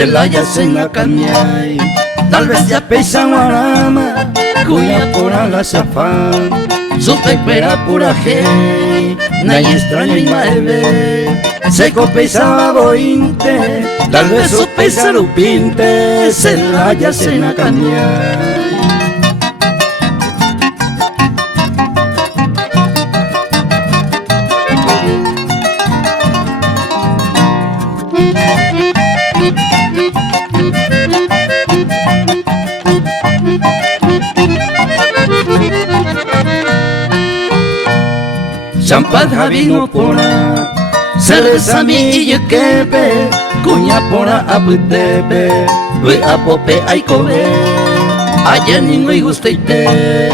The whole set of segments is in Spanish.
Celaya sena kanyai, tal vez ya pesa guarama, cuya por la safán, supe pera pura hey, nadie extraño y maeve, seco pesaba bointe, tal vez su pesa lupinte, Celaya sena kanyai. Champat vino pora, cerveza mi y quepe, cuña pora aputepe, we apope ay cobe, ayer ningo y gusteite,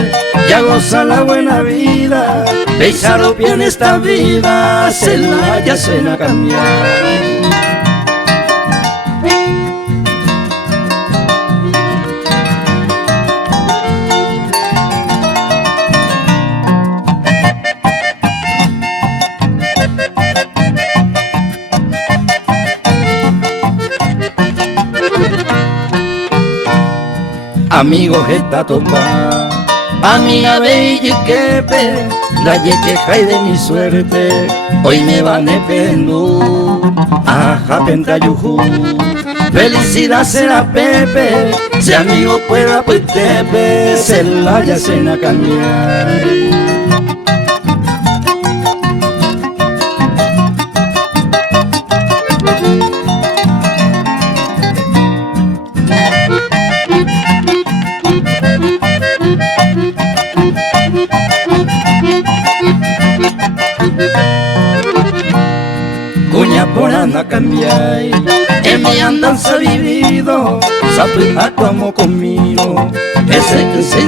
ya goza la buena vida, pesaro bien esta vida, Celaya sena kanyai. Amigo esta topa, amiga bella quepe, la queja de mi suerte, hoy me van a pendu, aja pentayuju, felicidad será Pepe, si amigo pueda pues tepe, Celaya sena kanyai. Cuña por anda cambiai, en mi andanza vivido, saprima como conmigo, ese que se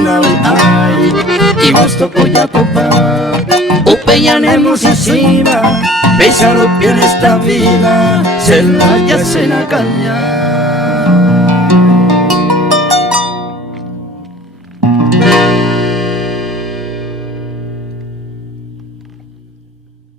ay, y vos toco ya topar, upeñanemos encima, pesa los pies esta vida, Celaya sena kanyai.